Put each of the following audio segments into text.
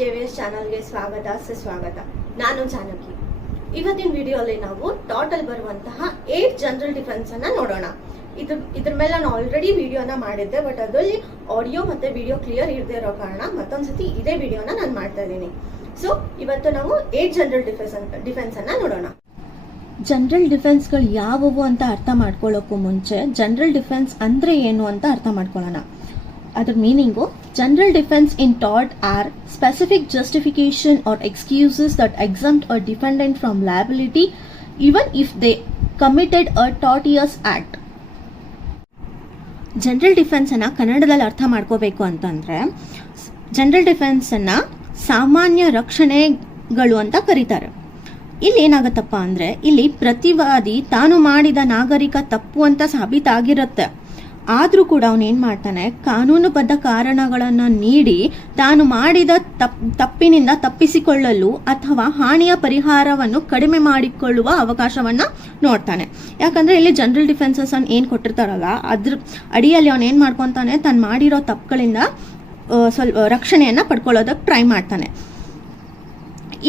JVS ಚಾನಲ್ಗೆ ಸುಸ್ವಾಗತ. ನಾನು ಜಾನಕಿ. ಇವತ್ತಿನ ವಿಡಿಯೋಲಿ ನಾವು ಟೋಟಲ್ ಬರುವಂತಹ 8 ಜನರಲ್ ಡಿಫೆನ್ಸ್ ಅನ್ನ ನೋಡೋಣ. ಇದ್ರ ಮೇಲೆ ನಾನು ಆಲ್ರೆಡಿ ವಿಡಿಯೋನ ಮಾಡಿದ್ದೆ, ಬಟ್ ಅದರಲ್ಲಿ ಆಡಿಯೋ ಮತ್ತೆ ವಿಡಿಯೋ ಕ್ಲಿಯರ್ ಇರದೇ ಇರೋ ಕಾರಣ ಮತ್ತೊಂದ್ಸತಿ ಇದೇ ವಿಡಿಯೋನ ನಾನು ಮಾಡ್ತಾ ಇದ್ದೀನಿ. ಸೊ ಇವತ್ತು ನಾವು 8 ಜನರಲ್ ಡಿಫೆನ್ಸ್ ಅನ್ನ ನೋಡೋಣ. ಜನರಲ್ ಡಿಫೆನ್ಸ್ಗಳು ಯಾವುವು ಅಂತ ಅರ್ಥ ಮಾಡ್ಕೊಳ್ಳೋಕ್ಕೂ ಮುಂಚೆ ಜನರಲ್ ಡಿಫೆನ್ಸ್ ಅಂದ್ರೆ ಏನು ಅಂತ ಅರ್ಥ ಮಾಡ್ಕೊಳ್ಳೋಣ. ಅದರ ಮೀನಿಂಗು, ಜನರಲ್ ಡಿಫೆನ್ಸ್ ಇನ್ ಟಾಟ್ or specific justification or excuses that exempt a defendant from liability even if they committed a tortious act. General defence ಅನ್ನ ಕನ್ನಡದಲ್ಲಿ ಅರ್ಥ ಮಾಡ್ಕೋಬೇಕು ಅಂತಂದ್ರೆ, ಜನರಲ್ ಡಿಫೆನ್ಸ್ ಅನ್ನ ಸಾಮಾನ್ಯ ರಕ್ಷಣೆಗಳು ಅಂತ ಕರೀತಾರೆ. ಇಲ್ಲಿ ಏನಾಗತ್ತಪ್ಪ ಅಂದ್ರೆ, ಇಲ್ಲಿ ಪ್ರತಿವಾದಿ ತಾನು ಮಾಡಿದ ನಾಗರಿಕ ತಪ್ಪು ಅಂತ ಸಾಬೀತಾಗಿರುತ್ತೆ, ಆದ್ರೂ ಕೂಡ ಅವನೇನ್ ಮಾಡ್ತಾನೆ, ಕಾನೂನುಬದ್ಧ ಕಾರಣಗಳನ್ನು ನೀಡಿ ತಾನು ಮಾಡಿದ ತಪ್ಪಿನಿಂದ ತಪ್ಪಿಸಿಕೊಳ್ಳಲು ಅಥವಾ ಹಾನಿಯ ಪರಿಹಾರವನ್ನು ಕಡಿಮೆ ಮಾಡಿಕೊಳ್ಳುವ ಅವಕಾಶವನ್ನ ನೋಡ್ತಾನೆ. ಯಾಕಂದ್ರೆ ಇಲ್ಲಿ ಜನರಲ್ ಡಿಫೆನ್ಸಸ್ ಅನ್ನು ಏನ್ ಕೊಟ್ಟಿರ್ತಾರಲ್ಲ, ಅದ್ರ ಅಡಿಯಲ್ಲಿ ಅವನ್ ಏನ್ ಮಾಡ್ಕೊಂತಾನೆ, ತಾನು ಮಾಡಿರೋ ತಪ್ಪುಗಳಿಂದ ಸ್ವಲ್ಪ ರಕ್ಷಣೆಯನ್ನ ಪಡ್ಕೊಳ್ಳೋದಕ್ಕೆ ಟ್ರೈ ಮಾಡ್ತಾನೆ.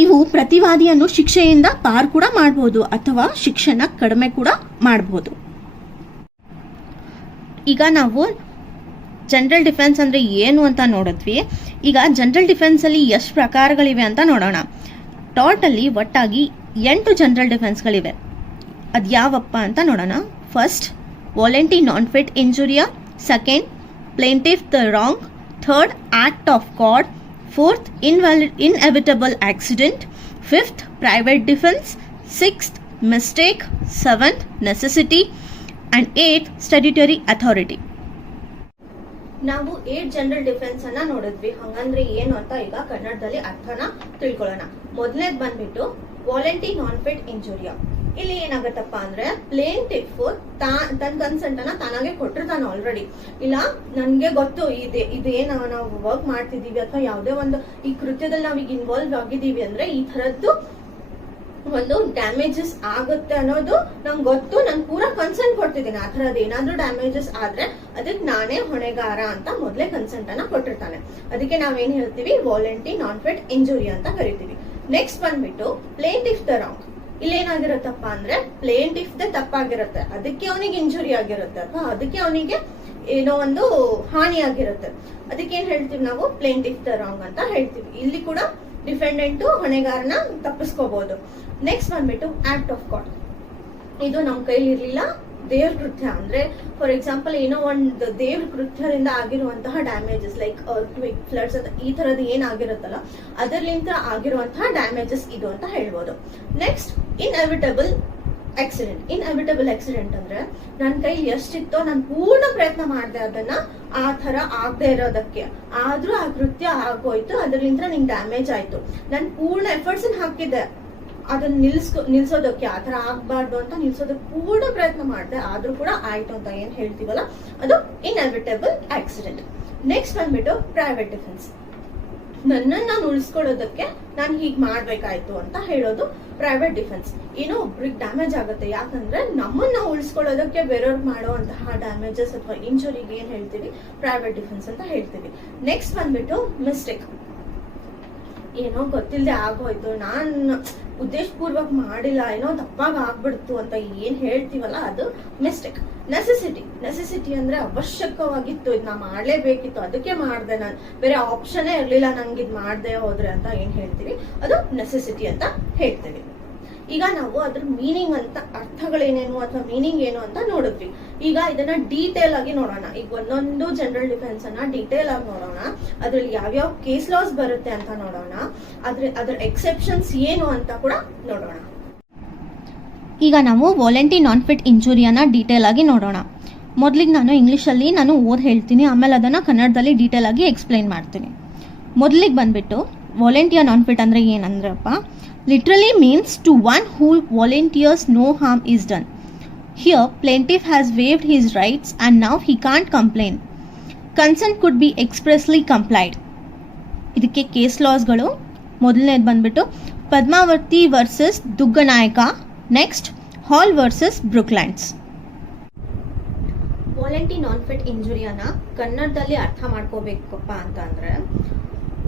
ಇವು ಪ್ರತಿವಾದಿಯನ್ನು ಶಿಕ್ಷೆಯಿಂದ ಪಾರು ಕೂಡ ಮಾಡಬಹುದು ಅಥವಾ ಶಿಕ್ಷೆನ ಕಡಿಮೆ ಕೂಡ ಮಾಡಬಹುದು. ಈಗ ನಾವು ಜನರಲ್ ಡಿಫೆನ್ಸ್ ಅಂದ್ರೆ ಏನು ಅಂತ ನೋಡಿದ್ವಿ. ಈಗ ಜನರಲ್ ಡಿಫೆನ್ಸ್ ಅಲ್ಲಿ ಎಷ್ಟು ಪ್ರಕಾರಗಳಿವೆ ಅಂತ ನೋಡೋಣ. ಟೋಟಲಿ ಒಟ್ಟಾಗಿ 8 ಜನರಲ್ ಡಿಫೆನ್ಸ್ಗಳಿವೆ. ಅದು ಯಾವಪ್ಪ ಅಂತ ನೋಡೋಣ. First, volenti non fit injuria. Second, plaintiff the wrong. Third, act of God. Fourth, inevitable accident. Fifth, private defense. Sixth, mistake. Seventh, necessity. And 8th, statutory authority. ನಾವು 8 ಜನರಲ್ ಡಿಫೆನ್ಸ್ ಅನ್ನ ನೋಡಿದ್ವಿ. ಹಂಗಂದ್ರೆ ಏನು ಅಂತ ಈಗ ಕನ್ನಡದಲ್ಲಿ ಅರ್ಥನ ತಿಳ್ಕೊಳ್ಳೋಣ. ಮೊದಲನೇದು ಬಂದ್ಬಿಟ್ಟು ವಾಲಂಟಿ ನಾನ್ ಫಿಟ್ ಇಂಜುರಿಯಾ. ಇಲ್ಲಿ ಏನಾಗತ್ತಪ್ಪ ಅಂದ್ರೆ, ಪ್ಲೇಂಟಿಫ್ ತನ್ನ ಕನ್ಸೆಂಟ್ ಅನ್ನ ತಾನಾಗೆ ಕೊಟ್ಟಿರ್ತಾನೆ ಆಲ್ರೆಡಿ. ಇಲ್ಲ, ನನ್ಗೆ ಗೊತ್ತು ಇದೇನ ನಾವು ವರ್ಕ್ ಮಾಡ್ತಿದೀವಿ ಅಥವಾ ಯಾವುದೇ ಒಂದು ಈ ಕೃತ್ಯದಲ್ಲಿ ನಾವೀಗ ಇನ್ವಾಲ್ವ್ ಆಗಿದೀವಿ ಅಂದ್ರೆ ಈ ತರದ್ದು ಒಂದು ಡ್ಯಾಮೇಜಸ್ ಆಗುತ್ತೆ ಅನ್ನೋದು ನಂಗೆ ಗೊತ್ತು, ನಾನು ಪೂರಾ ಕನ್ಸೆಂಟ್ ಕೊಡ್ತಿದ್ದೀನಿ. ಆ ತರದ್ ಏನಾದ್ರೂ ಡ್ಯಾಮೇಜಸ್ ಆದ್ರೆ ಅದಕ್ಕೆ ನಾನೇ ಹೊಣೆಗಾರ ಅಂತ ಮೊದಲೇ ಕನ್ಸೆಂಟ್ ಅನ್ನ ಕೊಟ್ಟಿರ್ತಾನೆ. ಅದಕ್ಕೆ ನಾವೇನ್ ಹೇಳ್ತೀವಿ, ವಾಲಂಟಿ ನಾನ್ ಫಿಟ್ ಇಂಜುರಿ ಅಂತ ಕರಿತೀವಿ. ನೆಕ್ಸ್ಟ್ ಬಂದ್ಬಿಟ್ಟು ಪ್ಲೇಂಟಿಫ್ ದ ರಾಂಗ್. ಇಲ್ಲೇನಾಗಿರುತ್ತಪ್ಪ ಅಂದ್ರೆ, ಪ್ಲೇಂಟಿಫ್ ದ ತಪ್ಪಾಗಿರುತ್ತೆ, ಅದಕ್ಕೆ ಅವನಿಗೆ ಇಂಜುರಿ ಆಗಿರುತ್ತೆ ಅಥವಾ ಅದಕ್ಕೆ ಅವನಿಗೆ ಏನೋ ಒಂದು ಹಾನಿ ಆಗಿರುತ್ತೆ. ಅದಕ್ಕೆ ಏನ್ ಹೇಳ್ತೀವಿ ನಾವು, ಪ್ಲೇಂಟಿಫ್ ದ ರಾಂಗ್ ಅಂತ ಹೇಳ್ತೀವಿ. ಇಲ್ಲಿ ಕೂಡ ಡಿಫೆಂಡೆಂಟ್ ಹೊಣೆಗಾರನ ತಪ್ಪಿಸ್ಕೋಬಹುದು. ನೆಕ್ಸ್ಟ್ ಬಂದ್ಬಿಟ್ಟು ಆಕ್ಟ್ ಆಫ್ ಗಾಡ್. ಇದು ನಮ್ ಕೈಲಿ ಇರ್ಲಿಲ್ಲ, ದೇವ್ರ ಕೃತ್ಯ ಅಂದ್ರೆ ಫಾರ್ ಎಕ್ಸಾಂಪಲ್ ಏನೋ ಒಂದು ದೇವ್ರ ಕೃತ್ಯದಿಂದ ಆಗಿರುವಂತಹ ಡ್ಯಾಮೇಜಸ್ ಲೈಕ್ ಅರ್ಥ್ಕ್ವೇಕ್, ಫ್ಲಡ್ಸ್ ಅಂತ ಈ ತರದ್ ಏನಾಗಿರುತ್ತಲ್ಲ ಅದರ್ಲಿಂದ ಆಗಿರುವಂತಹ ಡ್ಯಾಮೇಜಸ್ ಇದು ಅಂತ ಹೇಳ್ಬೋದು. Next, inevitable accident. Inevitable accident ಅಂದ್ರೆ ನನ್ನ ಕೈಲಿ ಎಷ್ಟಿತ್ತೋ ನಾನು ಪೂರ್ಣ ಪ್ರಯತ್ನ ಮಾಡಿದೆ ಅದನ್ನ ಆ ತರ ಆಗದೆ ಇರೋದಕ್ಕೆ, ಆದ್ರೂ ಆ ಕೃತ್ಯ ಆಗೋಯ್ತು, ಅದರಿಂದ ನಿಂಗೆ ಡ್ಯಾಮೇಜ್ ಆಯ್ತು, ನಾನು ಪೂರ್ಣ ಎಫರ್ಟ್ಸ್ ಹಾಕಿದ್ದೆ ಅದನ್ನ ನಿಲ್ಸೋದಕ್ಕೆ, ಆ ತರ ಆಗ್ಬಾರ್ದು ಅಂತ ನಿಲ್ಸೋದಕ್ಕೆ ಪೂರ್ಣ ಪ್ರಯತ್ನ ಮಾಡಿದೆ, ಆದ್ರೂ ಕೂಡ ಆಯ್ತು ಅಂತ ಏನ್ ಹೇಳ್ತೀವಲ್ಲ ಅದು ಇನ್ಎವಿಟಬಲ್ ಆಕ್ಸಿಡೆಂಟ್. ನೆಕ್ಸ್ಟ್ ಬಂದ್ಬಿಟ್ಟು ಪ್ರೈವೇಟ್ ಡಿಫೆನ್ಸ್. ನನ್ನನ್ನು ನಾನು ಉಳಿಸ್ಕೊಳ್ಳೋದಕ್ಕೆ ನಾನು ಹೀಗ್ ಮಾಡ್ಬೇಕಾಯ್ತು ಅಂತ ಹೇಳೋದು ಪ್ರೈವೇಟ್ ಡಿಫೆನ್ಸ್. ಏನೋ ಒಬ್ರಿಗೆ ಡ್ಯಾಮೇಜ್ ಆಗುತ್ತೆ, ಯಾಕಂದ್ರೆ ನಮ್ಮನ್ನ ಉಳಿಸ್ಕೊಳ್ಳೋದಕ್ಕೆ ಬೇರೆಯವ್ರಿಗೆ ಮಾಡುವಂತಹ ಡ್ಯಾಮೇಜಸ್ ಅಥವಾ ಇಂಜುರಿಗೆ ಏನ್ ಹೇಳ್ತೀವಿ, ಪ್ರೈವೇಟ್ ಡಿಫೆನ್ಸ್ ಅಂತ ಹೇಳ್ತೀವಿ. ನೆಕ್ಸ್ಟ್ ಬಂದ್ಬಿಟ್ಟು ಮಿಸ್ಟೇಕ್. ಏನೋ ಗೊತ್ತಿಲ್ಲದೆ ಆಗೋಯ್ತು, ನಾನು ಉದ್ದೇಶಪೂರ್ವಕ ಮಾಡಿಲ್ಲ, ಏನೋ ತಪ್ಪಾಗಿ ಆಗ್ಬಿಡ್ತು ಅಂತ ಏನ್ ಹೇಳ್ತೀವಲ್ಲ ಅದು ಮಿಸ್ಟೇಕ್. ನೆಸೆಸಿಟಿ ಅಂದ್ರೆ ಅವಶ್ಯಕವಾಗಿತ್ತು, ಇದ್ ನಾ ಮಾಡ್ಲೇಬೇಕಿತ್ತು, ಅದಕ್ಕೆ ಮಾಡ್ದೆ, ನಾನು ಬೇರೆ ಆಪ್ಷನ್ನೇ ಇರ್ಲಿಲ್ಲ ನಂಗೆ ಇದ್ ಮಾಡ್ದೆ ಹೋದ್ರೆ ಅಂತ ಏನ್ ಹೇಳ್ತೀವಿ, ಅದು ನೆಸೆಸಿಟಿ ಅಂತ ಹೇಳ್ತೀವಿ. ಈಗ ನಾವು ಅದ್ರ ಮೀನಿಂಗ್ ಅಂತ ಅರ್ಥಗಳೇನೇನು ಅಥವಾ ಮೀನಿಂಗ್ ಏನು ಅಂತ ನೋಡಿದ್ವಿ. ಈಗ ಇದನ್ನ ಡೀಟೇಲ್ ಆಗಿ ನೋಡೋಣ. ಈಗ ಒಂದೊಂದು ಜನರಲ್ ಡಿಫೆನ್ಸ್ ಅನ್ನ ಡೀಟೇಲ್ ಆಗಿ ನೋಡೋಣ. ಅದ್ರಲ್ಲಿ ಯಾವ್ಯಾವ ಕೇಸ್ ಲಾಸ್ ಬರುತ್ತೆ ಅಂತ ನೋಡೋಣ, ಅದ್ರ ಎಕ್ಸೆಪ್ಷನ್ಸ್ ಏನು ಅಂತ ಕೂಡ ನೋಡೋಣ. ಈಗ ನಾವು ವಾಲಂಟಿ ನಾನ್ ಫಿಟ್ ಇಂಜುರಿಯನ್ನ ಡೀಟೇಲ್ ಆಗಿ ನೋಡೋಣ. ಮೊದಲಿಗೆ ನಾನು ಇಂಗ್ಲಿಷಲ್ಲಿ ಓದ್ ಹೇಳ್ತೀನಿ, ಆಮೇಲೆ ಅದನ್ನ ಕನ್ನಡದಲ್ಲಿ ಡೀಟೇಲ್ ಆಗಿ ಎಕ್ಸ್ಪ್ಲೈನ್ ಮಾಡ್ತೀನಿ. ಮೊದಲಿಗೆ ಬಂದ್ಬಿಟ್ಟು ವಾಲಂಟಿಯರ್ ನಾನ್ ಫಿಟ್ ಅಂದ್ರೆ ಏನಂದ್ರಪ್ಪ, literally means to one who volunteers no harm is done. Here plaintiff has waived his rights and now he can't complain. Consent could be expressly complied. ಇದಕ್ಕೆ ಕೇಸ್ ಲಾಸ್ಗಳು. ಮೊದಲನೇದು ಬಂದ್ಬಿಟ್ಟು Padmavati versus ದುಗ್ಗನಾಯಕ. Next, ಹಾಲ್ versus ಬ್ರೂಕ್ಲ್ಯಾಂಡ್ಸ್. ವಾಲಂಟಿ non fit ಇಂಜುರಿಯನ್ನ ಕನ್ನಡದಲ್ಲಿ ಅರ್ಥ ಮಾಡ್ಕೋಬೇಕಪ್ಪ ಅಂತಂದ್ರೆ,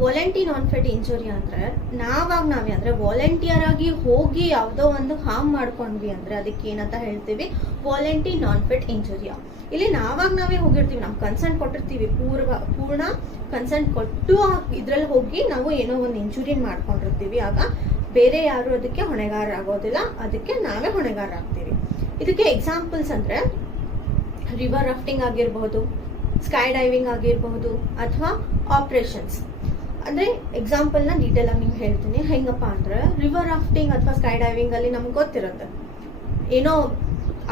ವಾಲಂಟಿ non fit injury ಅಂದ್ರೆ ನಾವೇ ಅಂದ್ರೆ volunteer ಆಗಿ ಹೋಗಿ ಯಾವುದೋ ಒಂದು ಹಾರ್ಮ್ ಮಾಡ್ಕೊಂಡ್ವಿ ಅಂದ್ರೆ ಅದಕ್ಕೆ ಏನಂತ ಹೇಳ್ತೀವಿ, ವಾಲಂಟಿ ನಾನ್ ಫಿಟ್ ಇಂಜುರಿಯಾ. ಇಲ್ಲಿ ನಾವೇ ಹೋಗಿರ್ತೀವಿ, ನಾವು ಕನ್ಸರ್ಟ್ ಕೊಟ್ಟಿರ್ತೀವಿ, ಪೂರ್ಣ ಕನ್ಸರ್ಟ್ ಕೊಟ್ಟು ಇದ್ರಲ್ಲಿ ಹೋಗಿ ನಾವು ಏನೋ ಒಂದು ಇಂಜುರಿ ಮಾಡ್ಕೊಂಡಿರ್ತೀವಿ. ಆಗ ಬೇರೆ ಯಾರು ಅದಕ್ಕೆ ಹೊಣೆಗಾರರಾಗೋದಿಲ್ಲ, ಅದಕ್ಕೆ ನಾವೇ ಹೊಣೆಗಾರರಾಗ್ತೀವಿ. ಇದಕ್ಕೆ ಎಕ್ಸಾಂಪಲ್ಸ್ ಅಂದ್ರೆ ರಿವರ್ ರಾಫ್ಟಿಂಗ್ ಆಗಿರಬಹುದು, ಸ್ಕೈ ಡೈವಿಂಗ್ ಆಗಿರಬಹುದು, ಅಥವಾ ಆಪರೇಷನ್ಸ್. ಅಂದ್ರೆ ಎಕ್ಸಾಂಪಲ್ ನ ಡೀಟೇಲ್ ಆಗಿ ನಿಮ್ಗೆ ಹೇಳ್ತೀನಿ. ಹೆಂಗಪ್ಪ ಅಂದ್ರೆ ರಿವರ್ ರಾಫ್ಟಿಂಗ್ ಅಥವಾ ಸ್ಕೈ ಡೈವಿಂಗ್ ಅಲ್ಲಿ ನಮ್ಗೆ ಗೊತ್ತಿರುತ್ತೆ ಏನೋ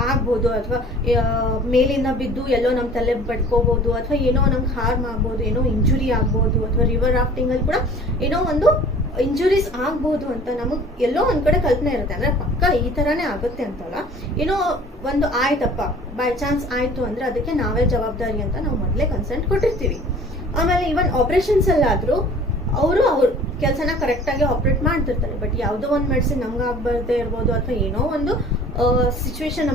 ಆಗ್ಬೋದು, ಅಥವಾ ಮೇಲಿಂದ ಬಿದ್ದು ಎಲ್ಲೋ ನಮ್ ತಲೆ ಬಡ್ಕೋಬಹುದು, ಅಥವಾ ಏನೋ ನಮ್ಗೆ ಹಾರ್ಮ್ ಆಗ್ಬೋದು, ಏನೋ ಇಂಜುರಿ ಆಗ್ಬೋದು, ಅಥವಾ ರಿವರ್ ರಾಫ್ಟಿಂಗ್ ಅಲ್ಲಿ ಕೂಡ ಏನೋ ಒಂದು ಇಂಜುರೀಸ್ ಆಗ್ಬೋದು ಅಂತ ನಮಗ್ ಎಲ್ಲೋ ಒಂದ್ ಕಡೆ ಕಲ್ಪನೆ ಇರುತ್ತೆ. ಅಂದ್ರೆ ಪಕ್ಕ ಈ ತರಾನೇ ಆಗುತ್ತೆ ಅಂತಲ್ಲ, ಏನೋ ಒಂದು ಆಯ್ತಪ್ಪ ಬೈ ಚಾನ್ಸ್ ಆಯ್ತು ಅಂದ್ರೆ ಅದಕ್ಕೆ ನಾವೇ ಜವಾಬ್ದಾರಿ ಅಂತ ನಾವು ಮೊದಲೇ ಕನ್ಸೆಂಟ್ ಕೊಟ್ಟಿರ್ತೀವಿ. ಆಮೇಲೆ ಈವನ್ ಆಪರೇಷನ್ಸ್ ಅಲ್ಲಾದ್ರೂ ಅವ್ರ ಕೆಲಸನ ಕರೆಕ್ಟ್ ಆಗಿ ಆಪರೇಟ್ ಮಾಡ್ತಿರ್ತಾರೆ. ಬಟ್ ಯಾವುದೋ ಒಂದು ಮೆಡಿಸಿನ್ ನಮ್ಗೆ ಆಗ್ಬಾರ್ದೇ ಇರ್ಬೋದು, ಅಥವಾ ಏನೋ ಒಂದು ಸಿಚುವೇಶನ್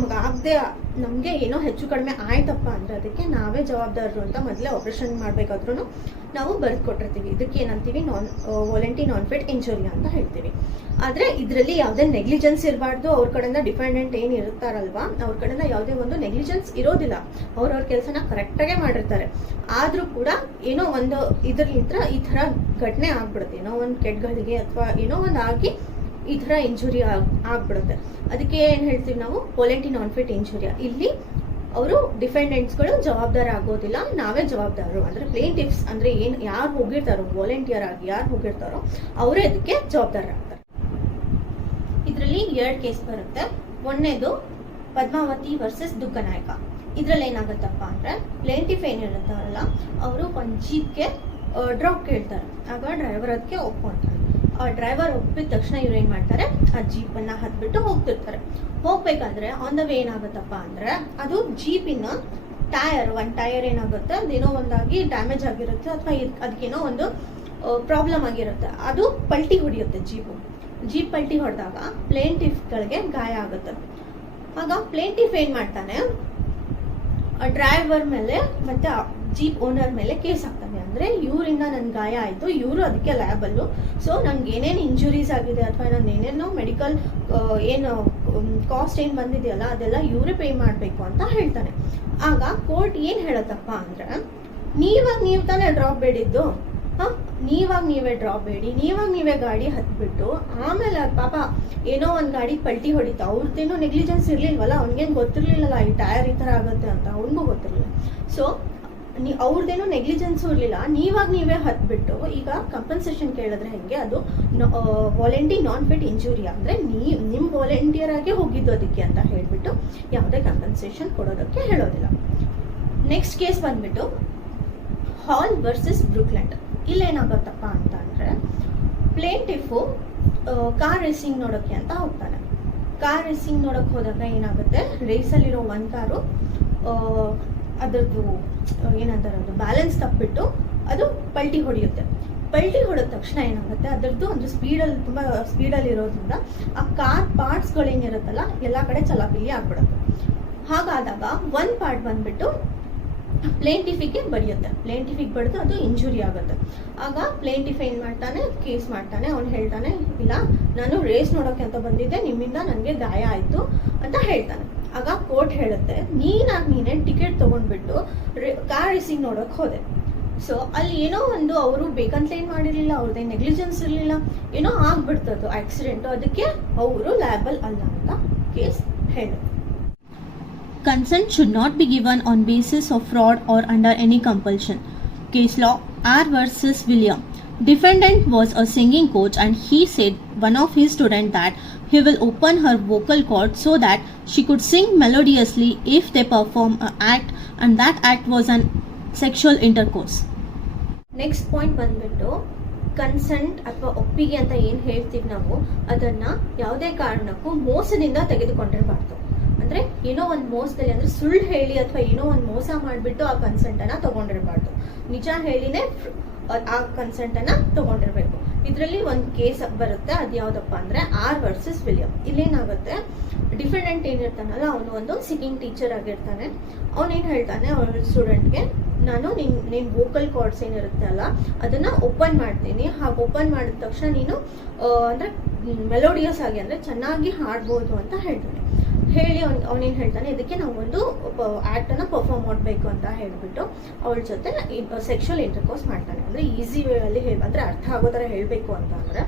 ನಮ್ಗೆ ಏನೋ ಹೆಚ್ಚು ಕಡಿಮೆ ಆಯ್ತಪ್ಪ ಅಂದ್ರೆ ಅದಕ್ಕೆ ನಾವೇ ಜವಾಬ್ದಾರರು ಅಂತ ಮೊದಲೇ ಆಪರೇಷನ್ ಮಾಡ್ಬೇಕಾದ್ರೂ ನಾವು ಬರೆದು ಕೊಟ್ಟಿರ್ತೀವಿ. ಇದಕ್ಕೆ ಏನಂತೀವಿ, ವಾಲಂಟಿ ನಾನ್ ಫಿಟ್ ಇಂಜುರಿ ಅಂತ ಹೇಳ್ತೀವಿ. ಆದ್ರೆ ಇದರಲ್ಲಿ ಯಾವುದೇ ನೆಗ್ಲಿಜೆನ್ಸ್ ಇರಬಾರ್ದು. ಅವ್ರ ಕಡೆಯಿಂದ ಡಿಪೆಂಡೆಂಟ್ ಏನ್ ಇರ್ತಾರಲ್ವಾ, ಅವ್ರ ಕಡೆಯಿಂದ ಯಾವುದೇ ಒಂದು ನೆಗ್ಲಿಜೆನ್ಸ್ ಇರೋದಿಲ್ಲ. ಅವ್ರವ್ರ ಕೆಲಸನ ಕರೆಕ್ಟ್ ಆಗೇ ಮಾಡಿರ್ತಾರೆ. ಆದ್ರೂ ಕೂಡ ಏನೋ ಒಂದು ಇದರಿಂದ ಈ ತರ ಘಟನೆ ಆಗ್ಬಿಡುತ್ತೆ, ಏನೋ ಒಂದು ಕೆಟ್ಟಗಳಿಗೆ ಅಥವಾ ಏನೋ ಒಂದು ಆಗಿ ಈ ತರ ಇಂಜುರಿ ಆಗ್ಬಿಡುತ್ತೆ. ಅದಕ್ಕೆ ಏನ್ ಹೇಳ್ತೀವಿ ನಾವು, ವಾಲಂಟಿ ನಾನ್ ಫಿಟ್ ಇಂಜುರಿಯಾ. ಇಲ್ಲಿ ಅವರು ಡಿಫೆಂಡೆಂಟ್ಸ್ಗಳು ಜವಾಬ್ದಾರ ಆಗೋದಿಲ್ಲ, ನಾವೇ ಜವಾಬ್ದಾರರು. ಅಂದ್ರೆ ಪ್ಲೇಂಟಿಫ್ಸ್ ಅಂದ್ರೆ ಯಾರು ಹೋಗಿರ್ತಾರೋ, ವಾಲಂಟಿಯರ್ ಆಗಿ ಯಾರು ಹೋಗಿರ್ತಾರೋ ಅವರೇ ಅದಕ್ಕೆ ಜವಾಬ್ದಾರರಾಗ್ತಾರೆ. ಇದರಲ್ಲಿ 2 ಕೇಸ್ ಬರುತ್ತೆ. ಒಂದನೇದು ಪದ್ಮಾವತಿ ವರ್ಸಸ್ ದುಗ್ಗನಾಯಕ. ಇದ್ರಲ್ಲಿ ಏನಾಗುತ್ತಪ್ಪ ಅಂದ್ರೆ ಪ್ಲೇಂಟಿಫ್ ಏನಿರುತ್ತಾರಲ್ಲ ಅವರು ಒಂದು ಜೀಪ್ಗೆ ಡ್ರಾಪ್ ಕೇಳ್ತಾರೆ. ಆಗ ಡ್ರೈವರ್ ಅದಕ್ಕೆ ಒಪ್ಕೊಂತಾರೆ. ಆ ಡ್ರೈವರ್ ಒಪ್ಪಿದ ತಕ್ಷಣ ಇವ್ರು ಏನ್ ಮಾಡ್ತಾರೆ, ಆ ಜೀಪ್ ಅನ್ನ ಹತ್ಬಿಟ್ಟು ಹೋಗ್ತಿರ್ತಾರೆ. ಹೋಗ್ಬೇಕಾದ್ರೆ ಆನ್ ದ ವೇ ಏನಾಗುತ್ತಪ್ಪ ಅಂದ್ರೆ ಅದು ಜೀಪಿನ ಒಂದು ಟೈರ್ ಏನಾಗುತ್ತೆ, ಅದೇನೋ ಒಂದಾಗಿ ಡ್ಯಾಮೇಜ್ ಆಗಿರುತ್ತೆ, ಅಥವಾ ಅದಕ್ಕೇನೋ ಒಂದು ಪ್ರಾಬ್ಲಮ್ ಆಗಿರುತ್ತೆ. ಅದು ಪಲ್ಟಿ ಹೊಡಿಯುತ್ತೆ. ಜೀಪ್ ಪಲ್ಟಿ ಹೊಡೆದಾಗ ಪ್ಲೇಂಟಿಫ್ಗಳಿಗೆ ಗಾಯ ಆಗುತ್ತೆ. ಆಗ ಪ್ಲೇಂಟಿಫ್ ಏನ್ ಮಾಡ್ತಾನೆ, ಡ್ರೈವರ್ ಮೇಲೆ ಮತ್ತೆ ಜೀಪ್ ಓನರ್ ಮೇಲೆ ಕೇಸ್ ಹಾಕ್ತಾನೆ. ಅಂದ್ರೆ ಇವರಿಂದ ನನ್ ಗಾಯ ಆಯ್ತು, ಇವರು ಅದಕ್ಕೆ ಲ್ಯಾಬಲ್ಲು, ಸೊ ನನ್ಗೆ ಏನೇನು ಇಂಜುರೀಸ್ ಆಗಿದೆ ಅಥವಾ ನಾನು ಏನೇನೋ ಮೆಡಿಕಲ್ ಏನು ಕಾಸ್ಟ್ ಏನ್ ಬಂದಿದೆಯಲ್ಲ ಅದೆಲ್ಲ ಇವರೇ ಪೇ ಮಾಡ್ಬೇಕು ಅಂತ ಹೇಳ್ತಾನೆ. ಆಗ ಕೋರ್ಟ್ ಏನ್ ಹೇಳತ್ತಪ್ಪ ಅಂದ್ರೆ, ನೀವು ತಾನೇ ಡ್ರಾಪ್ ಬೇಡಿದ್ದು, ನೀವೇ ಡ್ರಾಪ್ ಬೇಡಿ, ನೀವೇ ಗಾಡಿ ಹತ್ಬಿಟ್ಟು ಆಮೇಲೆ ಪಾಪ ಏನೋ ಒಂದ್ ಗಾಡಿ ಪಲ್ಟಿ ಹೊಡಿತು, ಅವ್ರದ್ದೇನೋ ನೆಗ್ಲಿಜೆನ್ಸ್ ಇರ್ಲಿಲ್ವಲ್ಲ, ಅವ್ನಿಗೇನು ಗೊತ್ತಿರ್ಲಿಲ್ಲಲ್ಲ ಈ ಟೈರ್ ಈ ತರ ಆಗುತ್ತೆ ಅಂತ, ಅವ್ನಿಗೂ ಗೊತ್ತಿರ್ಲಿಲ್ಲ. ಸೊ ಅವ್ರದ್ದೇನೋ ನೆಗ್ಲಿಜೆನ್ಸು ಇರ್ಲಿಲ್ಲ, ನೀವೇ ಹತ್ಬಿಟ್ಟು ಈಗ ಕಂಪನ್ಸೇಷನ್ ಕೇಳಿದ್ರೆ ಹೆಂಗೆ, ಅದು ವಾಲಂಟಿ ನಾನ್ ಫಿಟ್ ಇಂಜುರಿ. ಅಂದ್ರೆ ನಿಮ್ ವಾಲಂಟಿಯರ್ ಆಗಿ ಹೋಗಿದ್ದು ಅದಕ್ಕೆ ಅಂತ ಹೇಳ್ಬಿಟ್ಟು ಯಾವುದೇ ಕಂಪನ್ಸೇಷನ್ ಕೊಡೋದಕ್ಕೆ ಹೇಳೋದಿಲ್ಲ. ನೆಕ್ಸ್ಟ್ ಕೇಸ್ ಬಂದ್ಬಿಟ್ಟು ಹಾಲ್ ವರ್ಸಸ್ ಬ್ರೂಕ್ಲೆಂಡ್. ಇಲ್ಲೇನಾಗುತ್ತಪ್ಪ ಅಂತ ಅಂದ್ರೆ ಪ್ಲೇಂಟಿಫು ಕಾರ್ ರೇಸಿಂಗ್ ನೋಡೋಕೆ ಅಂತ ಹೋಗ್ತಾನೆ. ಕಾರ್ ರೇಸಿಂಗ್ ನೋಡಕ್ ಹೋದಾಗ ಏನಾಗುತ್ತೆ, ರೇಸಲ್ಲಿರೋ ಒಂದ್ ಕಾರು ಅದರದ್ದು ಏನಂತಾರೆ ಅದು ಬ್ಯಾಲೆನ್ಸ್ ತಪ್ಪಿಟ್ಟು ಅದು ಪಲ್ಟಿ ಹೊಡೆಯುತ್ತೆ. ಪಲ್ಟಿ ಹೊಡೆದ ತಕ್ಷಣ ಏನಾಗುತ್ತೆ, ಅದರದ್ದು ಒಂದು ತುಂಬಾ ಸ್ಪೀಡಲ್ಲಿ ಇರೋದ್ರಿಂದ ಆ ಕಾರ್ ಪಾರ್ಟ್ಸ್ಗಳೇನಿರುತ್ತಲ್ಲ ಎಲ್ಲಾ ಕಡೆ ಚಲಾಪಿಲಿ ಆಗ್ಬಿಡುತ್ತೆ. ಹಾಗಾದಾಗ ಒಂದ್ ಪಾರ್ಟ್ ಬಂದ್ಬಿಟ್ಟು ಪ್ಲೇಂಟಿಫಿಗೆ ಬಡಿಯುತ್ತೆ. ಪ್ಲೇಂಟಿಫಿಗೆ ಬಡಿದು ಅದು ಇಂಜುರಿ ಆಗುತ್ತೆ. ಆಗ ಪ್ಲೇಂಟಿಫ್ ಏನ್ ಮಾಡ್ತಾನೆ, ಕೇಸ್ ಮಾಡ್ತಾನೆ. ಅವ್ನು ಹೇಳ್ತಾನೆ, ಇಲ್ಲ ನಾನು ರೇಸ್ ನೋಡೋಕೆ ಅಂತ ಬಂದಿದ್ದೆ, ನಿಮ್ಮಿಂದ ನನಗೆ ಗಾಯ ಆಯ್ತು ಅಂತ ಹೇಳ್ತಾನೆ. ಆಗ ಕೋರ್ಟ್ ಹೇಳುತ್ತೆ, ನೀನೇ ಟಿಕೆಟ್ ತಗೊಂಡ್ಬಿಟ್ಟು ಕಾರ್ ರೇಸಿಂಗ್ ನೋಡಕ್ ಹೋದೆ. ಸೊ ಅಲ್ಲಿ ಏನೋ ಒಂದು ಅವರು ಬೇಕಂತಲೇ ಏನ್ ಮಾಡಿರ್ಲಿಲ್ಲ, ಅವ್ರದ್ದೇ ನೆಗ್ಲಿಜೆನ್ಸ್ ಇರ್ಲಿಲ್ಲ, ಏನೋ ಆಗ್ಬಿಡ್ತದ್ದು ಆಕ್ಸಿಡೆಂಟ್, ಅದಕ್ಕೆ ಅವರು ಲ್ಯಾಬಲ್ ಅಲ್ಲ ಅಂತ ಕೇಸ್ ಹೇಳುತ್ತೆ. Consent should not be given on basis of fraud or under any compulsion. Case law R versus William. Defendant was a singing coach and he said one of his students that he will open her vocal cords so that she could sing melodiously if they perform an act, and that act was an sexual intercourse. Next point ಬಂದ್ಬಿಟ್ಟು consent ಅಥವಾ ಒಪ್ಪಿಗೆ ಅಂತ ಏನ್ ಹೇಳ್ತೀವಿ ನಾವು, ಅದನ್ನ ಯಾವುದೇ ಕಾರಣಕ್ಕೂ ಮೋಸದಿಂದ ತೆಗೆದುಕೊಂಡಿರಬಾರ್ದು. ಅಂದ್ರೆ ಏನೋ ಒಂದು ಮೋಸದಲ್ಲಿ, ಅಂದ್ರೆ ಸುಳ್ಳು ಹೇಳಿ ಅಥವಾ ಏನೋ ಒಂದು ಮೋಸ ಮಾಡ್ಬಿಟ್ಟು ಆ ಕನ್ಸೆಂಟ್ ಅನ್ನ ತಗೊಂಡಿರಬಾರ್ದು. ನಿಜ ಹೇಳಿನೇ ಆ ಕನ್ಸೆಂಟ್ ಅನ್ನ ತಗೊಂಡಿರ್ಬೇಕು. ಇದರಲ್ಲಿ ಒಂದು ಕೇಸ್ ಬರುತ್ತೆ, ಅದು ಯಾವ್ದಪ್ಪ ಅಂದ್ರೆ ಆರ್ ವರ್ಸಸ್ ವಿಲಿಯಂ. ಇಲ್ಲೇನಾಗುತ್ತೆ, ಡಿಫೆಂಡೆಂಟ್ ಏನಿರ್ತಾನಲ್ಲ ಅವನು ಒಂದು ಸಿಂಗಿಂಗ್ ಟೀಚರ್ ಆಗಿರ್ತಾನೆ. ಅವನೇನ್ ಹೇಳ್ತಾನೆ ಅವ್ರ ಸ್ಟೂಡೆಂಟ್ಗೆ, ನಾನು ನಿನ್ನ ವೋಕಲ್ ಕಾರ್ಡ್ಸ್ ಏನಿರುತ್ತೆ ಅಲ್ಲ ಅದನ್ನು ಓಪನ್ ಮಾಡ್ತೀನಿ. ಹಾಗೆ ಓಪನ್ ಮಾಡಿದ ತಕ್ಷಣ ನೀನು ಅಂದರೆ ಮೆಲೋಡಿಯಸ್ ಆಗಿ ಅಂದರೆ ಚೆನ್ನಾಗಿ ಹಾಡ್ಬೋದು ಅಂತ ಹೇಳ್ತಾನೆ. ಹೇಳಿ ಅವನೇನು ಹೇಳ್ತಾನೆ, ಇದಕ್ಕೆ ನಾವು ಒಂದು ಆ್ಯಕ್ಟನ್ನು ಪರ್ಫಾರ್ಮ್ ಮಾಡಬೇಕು ಅಂತ ಹೇಳಿಬಿಟ್ಟು ಅವಳ ಜೊತೆ ಸೆಕ್ಷುವಲ್ ಇಂಟರ್ಕೋರ್ಸ್ ಮಾಡ್ತಾನೆ. ಅಂದರೆ ಈಸಿ ವೇಯಲ್ಲಿ ಅಂದರೆ ಅರ್ಥ ಆಗೋ ಥರ ಹೇಳಬೇಕು ಅಂತ ಅಂದರೆ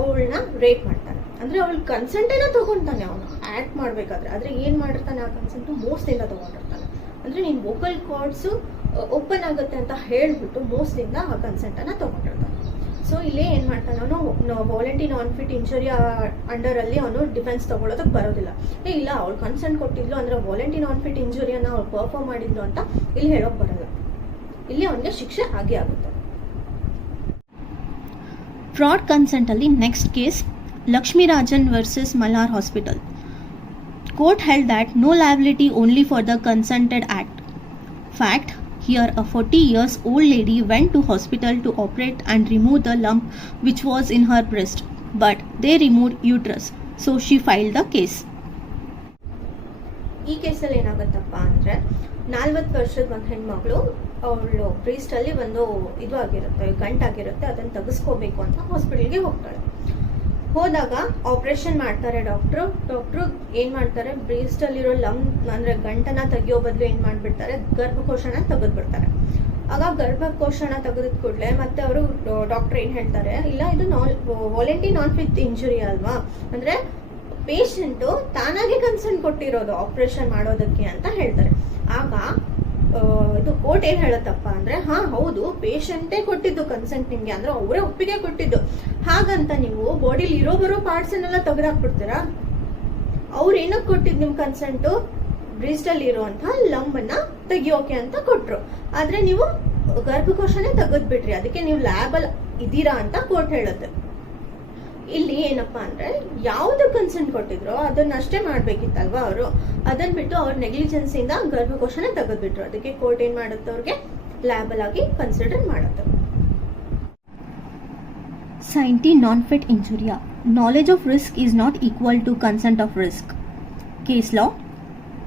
ಅವಳನ್ನ ರೇಪ್ ಮಾಡ್ತಾನೆ. ಅಂದರೆ ಅವಳ ಕನ್ಸೆಂಟೇನ ತೊಗೊತಾನೆ ಅವನು ಆ್ಯಕ್ಟ್ ಮಾಡಬೇಕಾದ್ರೆ. ಆದರೆ ಏನು ಮಾಡಿರ್ತಾನೆ ಆ ಕನ್ಸೆಂಟು ಮೋಸ್ಟಿಂದ ತೊಗೊಂಡಿರ್ತಾನೆ. ಅಂದರೆ ನೀನು ವೋಕಲ್ ಕಾರ್ಡ್ಸು ಓಪನ್ ಆಗುತ್ತೆ ಅಂತ ಹೇಳಿಬಿಟ್ಟು ಮೋಸ್ಟಿಂದ ಆ ಕನ್ಸೆಂಟನ್ನು ತೊಗೊಂಡಿರ್ತಾನೆ. ಸೊ ಇಲ್ಲೇ ಏನು ಮಾಡ್ತಾನೆ ಅವನು ವಾಲಂಟಿ ನಾನ್ ಫಿಟ್ ಇಂಜುರಿ ಅಂಡರಲ್ಲಿ ಅವನು ಡಿಫೆನ್ಸ್ ತೊಗೊಳೋದಕ್ಕೆ ಬರೋದಿಲ್ಲ. ಇಲ್ಲ ಅವಳು ಕನ್ಸೆಂಟ್ ಕೊಟ್ಟಿದ್ಲು ಅಂದರೆ ವಾಲಂಟಿ ನಾನ್ ಫಿಟ್ ಇಂಜುರಿಯನ್ನು ಅವಳು ಪರ್ಫಾರ್ಮ್ ಮಾಡಿದ್ಲು ಅಂತ ಇಲ್ಲಿ ಹೇಳೋಕೆ ಬರೋಲ್ಲ. ಇಲ್ಲಿ ಅವನಿಗೆ ಶಿಕ್ಷೆ ಆಗೇ ಆಗುತ್ತೆ. ಫ್ರಾಡ್ ಕನ್ಸೆಂಟಲ್ಲಿ next case Lakshmirajan versus Malhar hospital. Court held that no liability only for the consented act. Fact, here a 40 years old lady went to hospital to operate and remove the lump which was in her breast, but they removed uterus, so she filed the case. ಈ ಕೇಸಲ್ಲಿ ಏನಾಗುತ್ತಪ್ಪ ಅಂದರೆ 40 ವರ್ಷದ ಒಂದು ಹೆಣ್ಮಗಳು ಅವಳು ಬ್ರೀಸ್ಟಲ್ಲಿ ಒಂದು ಇದು ಆಗಿರುತ್ತೆ, ಗಂಟಾಗಿರುತ್ತೆ, ಅದನ್ನು ತೆಗೆಸ್ಕೋಬೇಕು ಅಂತ ಹಾಸ್ಪಿಟಲ್ಗೆ ಹೋಗ್ತಾಳೆ. ಹೋದಾಗ ಆಪ್ರೇಷನ್ ಮಾಡ್ತಾರೆ ಡಾಕ್ಟ್ರು ಏನು ಮಾಡ್ತಾರೆ, ಬ್ರೀಸ್ಟಲ್ಲಿರೋ ಅಂದರೆ ಗಂಟನ್ನು ತೆಗಿಯೋ ಬದಲು ಏನು ಮಾಡಿಬಿಡ್ತಾರೆ, ಗರ್ಭಕೋಶನ ತೆಗೆದುಬಿಡ್ತಾರೆ. ಆಗ ಗರ್ಭಕೋಶನ ತೆಗೆದ ಕೂಡಲೇ ಮತ್ತೆ ಅವರು ಡಾಕ್ಟ್ರ್ ಏನು ಹೇಳ್ತಾರೆ, ಇಲ್ಲ ಇದು ವಾಲಂಟಿ ನಾನ್ ಫಿಟ್ ಇಂಜುರಿ ಅಲ್ವಾ, ಅಂದರೆ ಪೇಷಂಟು ತಾನಾಗೆ ಕನ್ಸೆಂಟ್ ಕೊಟ್ಟಿರೋದು ಆಪ್ರೇಷನ್ ಮಾಡೋದಕ್ಕೆ ಅಂತ ಹೇಳ್ತಾರೆ. ಆಗ ಇದು ಕೋರ್ಟ್ ಏನು ಹೇಳುತ್ತಪ್ಪ ಅಂದರೆ, ಹಾಂ ಹೌದು ಪೇಷಂಟೇ ಕೊಟ್ಟಿದ್ದು ಕನ್ಸೆಂಟ್ ನಿಮಗೆ, ಅಂದರೆ ಅವರೇ ಒಪ್ಪಿಗೆ ಕೊಟ್ಟಿದ್ದು. ಹಾಗಂತ ನೀವು ಬಾಡಿಲಿ ಬರೋ ಪಾರ್ಟ್ಸನ್ನೆಲ್ಲ ತೆಗೆದಾಕ್ಬಿಡ್ತೀರಾ? ಅವ್ರು ಏನಕ್ಕೆ ಕೊಟ್ಟಿದ್ದು ನಿಮ್ಮ ಕನ್ಸೆಂಟು? ಬ್ರೀಸ್ಟಲ್ಲಿ ಇರುವಂಥ ಲಂಬನ್ನು ತೆಗಿಯೋಕೆ ಅಂತ ಕೊಟ್ಟರು. ಆದರೆ ನೀವು ಗರ್ಭಕೋಶನೇ ತೆಗೆದ್ಬಿಟ್ರಿ, ಅದಕ್ಕೆ ನೀವು ಲ್ಯಾಬಲ್ಲಿ ಇದ್ದೀರಾ ಅಂತ ಕೋರ್ಟ್ ಹೇಳುತ್ತೆ. ಇಲ್ಲಿ ಏನಪ್ಪಾ ಅಂದ್ರೆ ಯಾವ್ದು ಕನ್ಸೆಂಟ್ ಕೊಟ್ಟಿದ್ರು ಅದನ್ನಷ್ಟೇ ಮಾಡ್ಬೇಕಿತ್ತಲ್ವಾ ಅವರು, ಅದನ್ನ ಬಿಟ್ಟು ಅವ್ರ ನೆಗ್ಲಿಜೆನ್ಸ್ ಇಂದ ಗರ್ಭಕೋಶನ ತೆಗೆದ್ಬಿಟ್ರು. ಅದಕ್ಕೆ ಕೋರ್ಟ್ ಏನ್ ಮಾಡುತ್ತೆ, ಅವ್ರಿಗೆ ಲ್ಯಾಬಲ್ ಆಗಿ ಕನ್ಸಿಡರ್ ಮಾಡುತ್ತೆ. Scienti non-fit injuria. Knowledge of risk is not equal to consent of risk. Case law.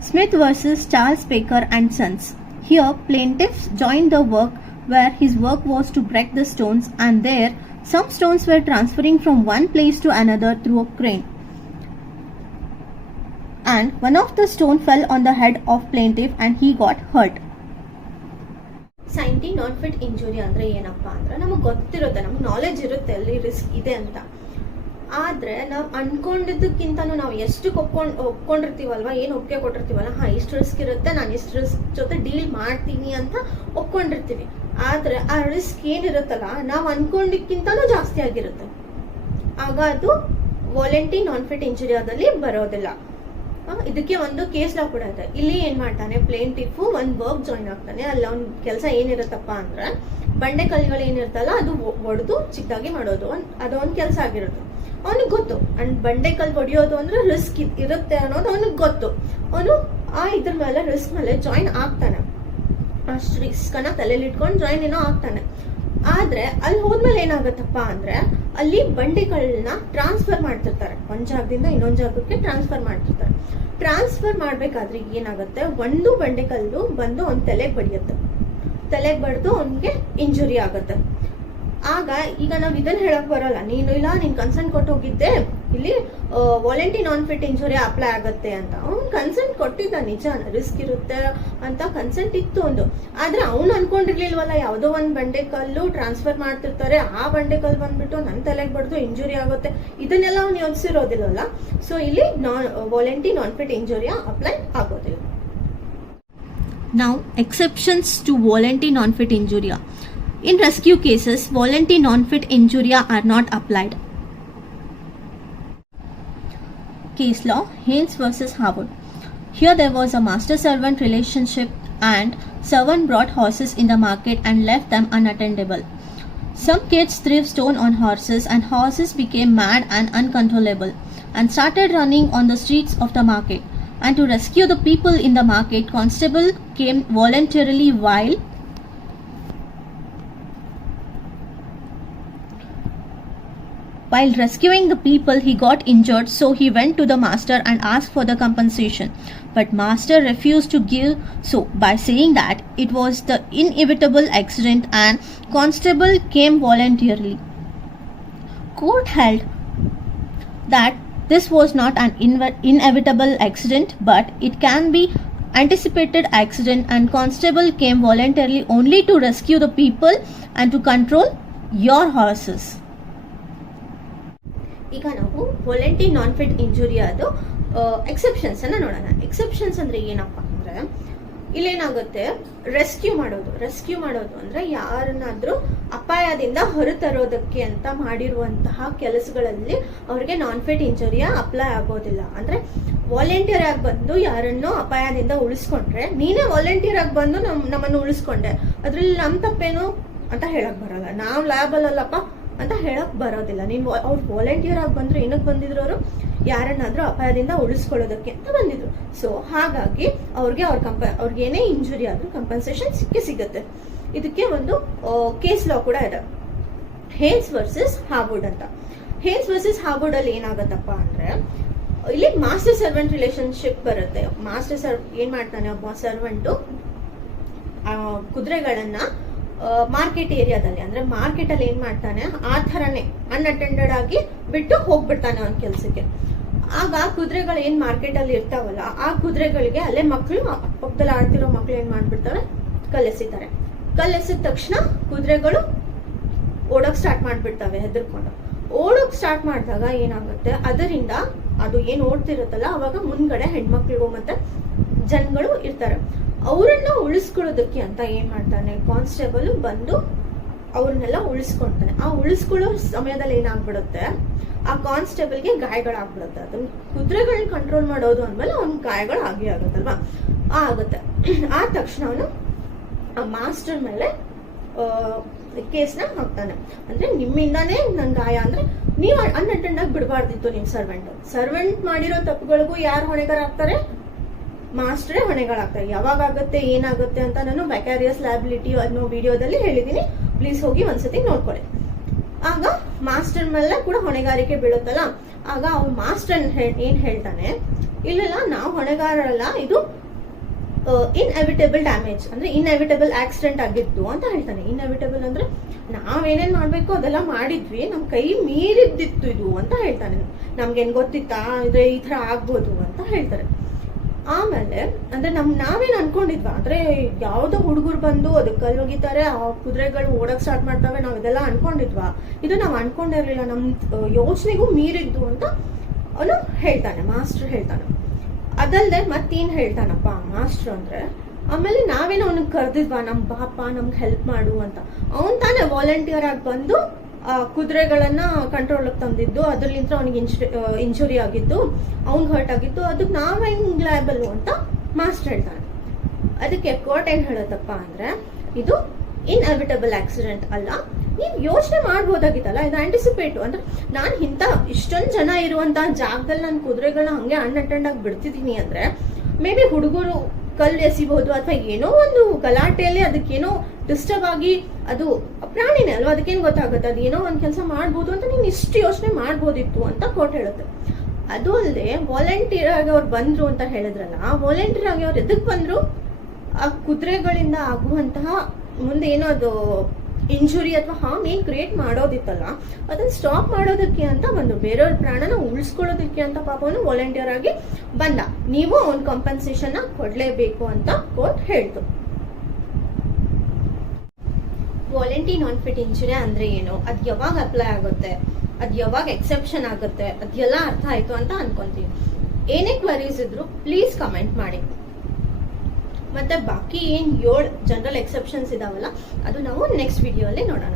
Smith versus Charles Baker and Sons. Here, plaintiffs joined the work where his work was to break the stones, and there some stones were transferring from one place to another through a crane. And one of the stone fell on the head of plaintiff and he got hurt. Scienti non fit injury ಅಂದ್ರೆ ಏನಪ್ಪಾ ಅಂದ್ರೆ ನಮಗೆ ಗೊತ್ತಿರುತ್ತೆ, ನಮ್ಗೆ knowledge ಇರುತ್ತೆ ಅಲ್ಲಿ risk ಇದೆ ಅಂತ. ಆದ್ರೆ ನಾವು ಅನ್ಕೊಂಡಿದ್ದಕ್ಕಿಂತನೂ ನಾವು ಎಷ್ಟು ಒಪ್ಕೊಂಡಿರ್ತೀವಲ್ವಾ, ಏನು ಒಪ್ಪಿಗೆ ಕೊಟ್ಟಿರ್ತೀವಲ್ಲ, ಇಷ್ಟು ರಿಸ್ಕ್ ಇರುತ್ತೆ, ನಾನು ಇಷ್ಟು ರಿಸ್ಕ್ ಜೊತೆ ಡೀಲ್ ಮಾಡ್ತೀನಿ ಅಂತ ಒಪ್ಕೊಂಡಿರ್ತೀವಿ. ಆದ್ರೆ ಆ ರಿಸ್ಕ್ ಏನಿರುತ್ತಲ್ಲ ನಾವು ಅನ್ಕೊಂಡಿದ್ದಕ್ಕಿಂತನೂ ಜಾಸ್ತಿ ಆಗಿರುತ್ತೆ. ಆಗ ಅದು ವಾಲಂಟಿ ನಾನ್ ಫಿಟ್ ಇಂಜುರಿಯಾದಲ್ಲಿ ಬರೋದಿಲ್ಲ. ಇದಕ್ಕೆ ಒಂದು ಕೇಸ್ ಲಾ ಕೂಡ ಇದೆ. ಇಲ್ಲಿ ಏನ್ ಮಾಡ್ತಾನೆ, ಪ್ಲೇಂಟಿಫ್ ಒಂದ್ ವರ್ಕ್ ಜಾಯಿನ್ ಆಗ್ತಾನೆ. ಅಲ್ಲಿ ಅವ್ನ ಕೆಲಸ ಏನಿರುತ್ತಪ್ಪ ಅಂದ್ರೆ ಬಂಡೆ ಕಲ್ಲುಗಳು ಏನಿರ್ತಲ್ಲ ಅದು ಒಡೆದು ಚಿಕ್ಕದಾಗಿ ಮಾಡೋದು, ಅದೊಂದು ಕೆಲಸ ಆಗಿರುತ್ತೆ. ಅವನಿಗೆ ಗೊತ್ತು ಅಂಡ್ ಬಂಡೆ ಕಲ್ಲು ಹೊಡಿಯೋದು ಅಂದ್ರೆ ರಿಸ್ಕ್ ಇರುತ್ತೆ ಅನ್ನೋದು ಅವನಿಗೆ ಗೊತ್ತು. ಅವನು ಇದ್ರ ಮೇಲೆ ರಿಸ್ಕ್ ಮೇಲೆ ಜಾಯಿನ್ ಆಗ್ತಾನೆ, ಅಷ್ಟು ರಿಸ್ಕ್ ಅನ್ನ ತಲೆಯಲ್ಲಿ ಇಟ್ಕೊಂಡು ಜಾಯಿನ್ ಏನೋ ಆಗ್ತಾನೆ. ಆದ್ರೆ ಅಲ್ಲಿ ಹೋದ್ಮೇಲೆ ಏನಾಗತ್ತಪ್ಪ ಅಂದ್ರೆ ಅಲ್ಲಿ ಬಂಡೆಗಳನ್ನ ಟ್ರಾನ್ಸ್ಫರ್ ಮಾಡ್ತಿರ್ತಾರೆ, ಒಂದ್ ಜಾಗದಿಂದ ಇನ್ನೊಂದ್ ಜಾಗಕ್ಕೆ ಟ್ರಾನ್ಸ್ಫರ್ ಮಾಡ್ತಿರ್ತಾರೆ. ಟ್ರಾನ್ಸ್ಫರ್ ಮಾಡ್ಬೇಕಾದ್ರೆ ಏನಾಗುತ್ತೆ, ಒಂದು ಬಂಡೆಕಲ್ಲು ಬಂದು ಅವ್ನ ತಲೆಗೆ ಬಡಿಯುತ್ತೆ, ತಲೆಗೆ ಬಡ್ದು ಅವನಿಗೆ ಇಂಜುರಿ ಆಗುತ್ತೆ. ಆಗ ಈಗ ನಾವ್ ಇದನ್ನ ಹೇಳಕ್ ಬರೋಲ್ಲ, ನೀನ್ ಕನ್ಸೆಂಟ್ ಕೊಟ್ಟು ಹೋಗಿದ್ದೆ, ಇಲ್ಲಿ ವಾಲಂಟಿ ನಾನ್ ಫಿಟ್ ಇಂಜುರಿ ಅಪ್ಲೈ ಆಗತ್ತೆ ಅಂತ. ಅವ್ನು ಕನ್ಸೆಂಟ್ ಕೊಟ್ಟಿದ್ದ, ನಿಜ ರಿಸ್ಕ್ ಇರುತ್ತೆ ಅಂತ ಕನ್ಸೆಂಟ್ ಇತ್ತು ಒಂದು. ಆದ್ರೆ ಅವ್ನು ಅನ್ಕೊಂಡಿರ್ಲಿಲ್ವಲ್ಲ, ಯಾವ್ದೋ ಒಂದ್ ಬಂಡೆ ಕಲ್ಲು ಟ್ರಾನ್ಸ್ಫರ್ ಮಾಡ್ತಿರ್ತಾರೆ, ಆ ಬಂಡೆ ಕಲ್ಲು ಬಂದ್ಬಿಟ್ಟು ನನ್ ತಲೆಗೆ ಬಡ್ದು ಇಂಜುರಿ ಆಗುತ್ತೆ, ಇದನ್ನೆಲ್ಲ ಅವ್ನು ಯೋಚಿಸಿರೋದಿಲ್ಲಲ್ಲ. ಸೊ ಇಲ್ಲಿ ವಾಲಂಟಿ ನಾನ್ ಫಿಟ್ ಇಂಜುರಿ ಅಪ್ಲೈ ಆಗೋದಿಲ್ಲ. Now, exceptions to voluntary non-fit injuria. In rescue cases, voluntary non-fit injuria are not applied. Case law, Haynes versus Harwood. Here there was a master-servant relationship and servant brought horses in the market and left them unattendable. Some kids threw stone on horses and horses became mad and uncontrollable and started running on the streets of the market. And to rescue the people in the market, constable came voluntarily while While rescuing the people, he got injured, so he went to the master and asked for the compensation. But master refused to give so by saying that it was the inevitable accident and constable came voluntarily. Court held that this was not an inevitable accident, but it can be anticipated accident, and constable came voluntarily only to rescue the people and to control your horses. ಈಗ ನಾವು ವಾಲಂಟಿ non fit injury ಅದು exceptions ಅನ್ನ ನೋಡೋಣ. Exceptions ಅಂದ್ರೆ ಏನಪ್ಪಾ ಅಂದ್ರೆ ಇಲ್ಲೇನಾಗುತ್ತೆ, rescue ಮಾಡೋದು ಅಂದ್ರೆ ಯಾರನ್ನಾದ್ರೂ ಅಪಾಯದಿಂದ ಹೊರತರೋದಕ್ಕೆ ಅಂತ ಮಾಡಿರುವಂತಹ ಕೆಲಸಗಳಲ್ಲಿ ಅವ್ರಿಗೆ ನಾನ್ ಫಿಟ್ ಇಂಜುರಿಯ ಅಪ್ಲೈ ಆಗೋದಿಲ್ಲ. ಅಂದ್ರೆ ವಾಲಂಟಿಯರ್ ಆಗಿ ಬಂದು ಯಾರನ್ನೋ ಅಪಾಯದಿಂದ ಉಳಿಸ್ಕೊಂಡ್ರೆ, ನೀನೇ ವಾಲಂಟಿಯರ್ ಆಗಿ ಬಂದು ನಮ್ಮನ್ನು ಉಳಿಸ್ಕೊಂಡೆ, ಅದ್ರಲ್ಲಿ ನಮ್ ತಪ್ಪೇನು ಅಂತ ಹೇಳಕ್ ಬರಲ್ಲ. ನಾವು ಲ್ಯಾಬಲ್ ಅಲ್ಲಪ್ಪ ಅಂತ ಹೇಳಕ್ ಬರೋದಿಲ್ಲ. ನೀನ್ ಅವ್ರು ವಾಲಂಟಿಯರ್ ಆಗಿ ಬಂದ್ರು, ಏನಕ್ಕೆ ಬಂದಿದ್ರು ಅವರು, ಯಾರನ್ನಾದ್ರೂ ಅಪಾಯದಿಂದ ಉಳಿಸ್ಕೊಳ್ಳೋದಕ್ಕೆ ಅಂತ ಬಂದಿದ್ರು. ಸೊ ಹಾಗಾಗಿ ಅವ್ರಿಗೆ ಏನೇ ಇಂಜುರಿ ಆದ್ರೂ ಕಂಪನ್ಸೇಷನ್ ಸಿಗುತ್ತೆ. ಇದಕ್ಕೆ ಒಂದು ಕೇಸ್ ಲಾ ಕೂಡ ಇದೆ, ಹೇಲ್ಸ್ ವರ್ಸಸ್ ಹಾರ್ವುಡ್ ಅಂತ. ಹೇಲ್ಸ್ ವರ್ಸಸ್ ಹಾರ್ವುಡ್ ಅಲ್ಲಿ ಏನಾಗತ್ತಪ್ಪ ಅಂದ್ರೆ ಇಲ್ಲಿ ಮಾಸ್ಟರ್ ಸರ್ವೆಂಟ್ ರಿಲೇಶನ್ಶಿಪ್ ಬರುತ್ತೆ. ಏನ್ ಮಾಡ್ತಾನೆ, ಒಬ್ಬ ಸರ್ವೆಂಟು ಕುದುರೆಗಳನ್ನ ಮಾರ್ಕೆಟ್ ಏರಿಯಾದಲ್ಲಿ, ಅಂದ್ರೆ ಮಾರ್ಕೆಟ್ ಅಲ್ಲಿ ಏನ್ ಮಾಡ್ತಾನೆ, ಆ ಥರನೇ ಅನ್ಅಟೆಂಡೆಡ್ ಆಗಿ ಬಿಟ್ಟು ಹೋಗ್ಬಿಡ್ತಾನೆ ಅವನ ಕೆಲ್ಸಕ್ಕೆ. ಆಗ ಕುದುರೆಗಳು ಏನ್ ಮಾರ್ಕೆಟ್ ಅಲ್ಲಿ ಇರ್ತಾವಲ್ಲ, ಆ ಕುದುರೆಗಳಿಗೆ ಅಲ್ಲೇ ಮಕ್ಕಳು, ಪಕ್ಕದಲ್ಲಿ ಆಡ್ತಿರೋ ಮಕ್ಳು ಏನ್ ಮಾಡ್ಬಿಡ್ತಾರೆ, ಕಲ್ಲೆಸಿದ ತಕ್ಷಣ ಕುದುರೆಗಳು ಓಡೋಕ್ ಸ್ಟಾರ್ಟ್ ಮಾಡ್ಬಿಡ್ತವೆ ಹೆದರ್ಕೊಂಡು. ಓಡೋಕ್ ಸ್ಟಾರ್ಟ್ ಮಾಡಿದಾಗ ಏನಾಗುತ್ತೆ, ಅದರಿಂದ ಅದು ಏನ್ ಓಡ್ತಿರುತ್ತಲ್ಲ ಅವಾಗ ಮುಂದ್ಗಡೆ ಹೆಣ್ಮಕ್ಳಿಗೂ ಮತ್ತೆ ಜನಗಳು ಇರ್ತಾರೆ. ಅವರನ್ನ ಉಳಿಸ್ಕೊಳ್ಳೋದಕ್ಕೆ ಅಂತ ಏನ್ ಮಾಡ್ತಾನೆ, ಕಾನ್ಸ್ಟೇಬಲ್ ಬಂದು ಅವ್ರನ್ನೆಲ್ಲ ಉಳಿಸ್ಕೊಳ್ತಾನೆ. ಆ ಉಳಿಸ್ಕೊಳ್ಳೋ ಸಮಯದಲ್ಲಿ ಏನಾಗ್ಬಿಡುತ್ತೆ, ಆ ಕಾನ್ಸ್ಟೇಬಲ್ಗೆ ಗಾಯಗಳಾಗ್ಬಿಡುತ್ತೆ. ಅದನ್ನ ಕುದುರೆಗಳನ್ನ ಕಂಟ್ರೋಲ್ ಮಾಡೋದು ಅಂದ್ಮೇಲೆ ಅವ್ನ ಗಾಯಗಳು ಆಗುತ್ತಲ್ವಾ, ಆಗುತ್ತೆ. ಆದ ತಕ್ಷಣ ಅವನು ಆ ಮಾಸ್ಟರ್ ಮೇಲೆ ಕೇಸ್ನ ಹಾಕ್ತಾನೆ. ಅಂದ್ರೆ ನಿಮ್ಮಿಂದಾನೇ ನನ್ ಗಾಯ, ಅಂದ್ರೆ ನೀವು ಅನ್ಅಟೆಂಡ್ ಆಗಿ ಬಿಡಬಾರ್ದಿತ್ತು. ನಿಮ್ ಸರ್ವೆಂಟ್ ಮಾಡಿರೋ ತಪ್ಪುಗಳಿಗೂ ಯಾರು ಹೊಣೆಗಾರ ಆಗ್ತಾರೆ, ಮಾಸ್ಟರೇ ಹೊಣೆಗಳಾಗ್ತಾರೆ. ಯಾವಾಗ ಆಗುತ್ತೆ, ಏನಾಗುತ್ತೆ ಅಂತ ನಾನು ವ್ಯಾಕ್ಯಾರಿಯಸ್ ಲಯಬಿಲಿಟಿ ಅನ್ನೋ ವಿಡಿಯೋದಲ್ಲಿ ಹೇಳಿದೀನಿ, ಪ್ಲೀಸ್ ಹೋಗಿ ಒಂದ್ಸತಿ ನೋಡ್ಕೊಳ್ಳಿ. ಆಗ ಮಾಸ್ಟರ್ ಮೇಲೆ ಕೂಡ ಹೊಣೆಗಾರಿಕೆ ಬೀಳುತ್ತಲ್ಲ, ಆಗ ಅವ್ನು ಮಾಸ್ಟರ್ ಏನ್ ಹೇಳ್ತಾನೆ, ಇಲ್ಲ ನಾವು ಹೊಣೆಗಾರರಲ್ಲ, ಇದು ಇನ್ಎವಿಟೇಬಲ್ ಡ್ಯಾಮೇಜ್ ಅಂದ್ರೆ ಇನ್ಎವಿಟೇಬಲ್ ಆಕ್ಸಿಡೆಂಟ್ ಆಗಿದ್ದು ಅಂತ ಹೇಳ್ತಾನೆ. ಇನ್ಎವಿಟೇಬಲ್ ಅಂದ್ರೆ ನಾವೇನೇನ್ ಮಾಡ್ಬೇಕು ಅದೆಲ್ಲ ಮಾಡಿದ್ವಿ, ನಮ್ ಕೈ ಮೀರಿದ್ದಿತ್ತು ಇದು ಅಂತ ಹೇಳ್ತಾನೆ. ನಮ್ಗೇನ್ ಗೊತ್ತಿತ್ತಾ ಇದ್ರೆ ಈ ತರ ಆಗ್ಬೋದು ಅಂತ ಹೇಳ್ತಾರೆ. ಆಮೇಲೆ ಅಂದ್ರೆ ನಾವೇನ್ ಅನ್ಕೊಂಡಿದ್ವಾ, ಅಂದ್ರೆ ಯಾವ್ದೋ ಹುಡುಗರು ಬಂದು ಅದಕ್ಕೆ ಕಲ್ಲು ಹೋಗಿತಾರೆ, ಆ ಕುದುರೆಗಳು ಓಡಕ್ ಸ್ಟಾರ್ಟ್ ಮಾಡ್ತವೆ, ನಾವ್ ಇದೆಲ್ಲ ಅನ್ಕೊಂಡಿದ್ವಾ, ಇದು ನಾವ್ ಅನ್ಕೊಂಡಿರ್ಲಿಲ್ಲ, ನಮ್ ಯೋಚನೆಗೂ ಮೀರಿದ್ದು ಅಂತ ಅವನು ಹೇಳ್ತಾನೆ, ಮಾಸ್ಟರ್ ಹೇಳ್ತಾನೆ. ಅದಲ್ದೆ ಮತ್ತೇನ್ ಹೇಳ್ತಾನಪ್ಪ ಮಾಸ್ಟರ್ ಅಂದ್ರೆ, ಆಮೇಲೆ ನಾವೇನೋ ಅವನಿಗೆ ಕರೆದಿದ್ವಾ, ನಮ್ ಬಾಪ ನಮ್ಗೆ ಹೆಲ್ಪ್ ಮಾಡು ಅಂತ. ಅವನ್ ತಾನೇ ವಾಲಂಟಿಯರ್ ಆಗಿ ಬಂದು ಆ ಕುದುರೆಗಳನ್ನ ಕಂಟ್ರೋಲ್ ತಂದಿದ್ದು, ಅದ್ರಲ್ಲಿಂದ ಅವನಿಗೆ ಇಂಜುರಿ ಆಗಿದ್ದು, ಅವ್ನಿಗೆ ಹರ್ಟ್ ಆಗಿತ್ತು, ಅದಕ್ಕೆ ನಾವ್ ಹೆಂಗ್ ಲಯಬಲ್ ಅಂತ ಮಾಸ್ಟರ್ ಹೇಳ್ತಾನೆ. ಅದಕ್ಕೆ ಕೋರ್ಟ್ ಏನ್ ಹೇಳತ್ತಪ್ಪ ಅಂದ್ರೆ, ಇದು ಇನ್ಎವಿಟಬಲ್ ಆಕ್ಸಿಡೆಂಟ್ ಅಲ್ಲ, ನೀವ್ ಯೋಚನೆ ಮಾಡ್ಬೋದಾಗಿತ್ತಲ್ಲ, ಇದು ಆಂಟಿಸಿಪೇಟ್. ಅಂದ್ರೆ ನಾನ್ ಇಷ್ಟೊಂದ್ ಜನ ಇರುವಂತ ಜಾಗದಲ್ಲಿ ನಾನು ಕುದುರೆಗಳನ್ನ ಹಂಗೆ ಅನ್ಅಟೆಂಡ್ ಆಗಿ ಬಿಡ್ತಿದೀನಿ ಅಂದ್ರೆ, ಮೇ ಬಿ ಹುಡುಗರು ಕಲ್ಲು ಎಸಿಬಹುದು, ಅಥವಾ ಏನೋ ಒಂದು ಗಲಾಟೆಯಲ್ಲಿ ಅದಕ್ಕೇನೋ ಡಿಸ್ಟರ್ಬ್ ಆಗಿ, ಅದು ಪ್ರಾಣಿನೇ ಅಲ್ವಾ, ಅದಕ್ಕೇನು ಗೊತ್ತಾಗುತ್ತೆ, ಅದೇನೋ ಒಂದ್ ಕೆಲಸ ಮಾಡ್ಬೋದು ಅಂತ ನೀನ್ ಇಷ್ಟು ಯೋಚನೆ ಮಾಡ್ಬೋದಿತ್ತು ಅಂತ ಕೋರ್ಟ್ ಹೇಳುತ್ತೆ. ಅದು ಅಲ್ಲದೆ ವಾಲಂಟಿಯರ್ ಆಗಿ ಅವ್ರು ಬಂದ್ರು ಅಂತ ಹೇಳಿದ್ರಲ್ಲ, ಆ ವಾಲಂಟಿಯರ್ ಆಗಿ ಅವ್ರು ಎದಕ್ ಬಂದ್ರು, ಆ ಕುದುರೆಗಳಿಂದ ಆಗುವಂತಹ ಮುಂದೆ ಏನೋ ಅದು ಇಂಜುರಿ ಅಥವಾ ಹಾರ್ಮ್ ಏನ್ ಕ್ರಿಯೇಟ್ ಮಾಡೋದಿತ್ತಲ್ಲ, ಅದನ್ನ ಸ್ಟಾಪ್ ಮಾಡೋದಕ್ಕೆ ಅಂತ ಬಂದ್ರು, ಬೇರೆಯವ್ರ ಪ್ರಾಣನ ಉಳಿಸ್ಕೊಳ್ಳೋದಕ್ಕೆ ಅಂತ ಪಾಪವನ್ನು ವಾಲಂಟಿಯರ್ ಆಗಿ ಬಂದ. ನೀವು ಅವ್ನ ಕಾಂಪನ್ಸೇಷನ್ ಕೊಡ್ಲೇಬೇಕು ಅಂತ ಕೋರ್ಟ್ ಹೇಳ್ತು. ವಾಲಂಟಿ ನಾನ್ ಫಿಟ್ ಇಂಜುರಿ ಅಂದ್ರೆ ಏನು, ಅದ್ ಯಾವಾಗ ಅಪ್ಲೈ ಆಗುತ್ತೆ, ಅದ್ ಯಾವಾಗ ಎಕ್ಸೆಪ್ಷನ್ ಆಗುತ್ತೆ, ಅದೆಲ್ಲ ಅರ್ಥ ಆಯ್ತು ಅಂತ ಅನ್ಕೊಂತೀವಿ. ಏನೇ ಕ್ವರೀಸ್ ಇದ್ರು ಪ್ಲೀಸ್ ಕಮೆಂಟ್ ಮಾಡಿ. ಮತ್ತೆ ಬಾಕಿ ಏನ್ 7 ಜನರಲ್ ಎಕ್ಸೆಪ್ಷನ್ಸ್ ಇದಾವಲ್ಲ, ಅದು ನಾವು ನೆಕ್ಸ್ಟ್ ವಿಡಿಯೋ ಅಲ್ಲಿ ನೋಡೋಣ.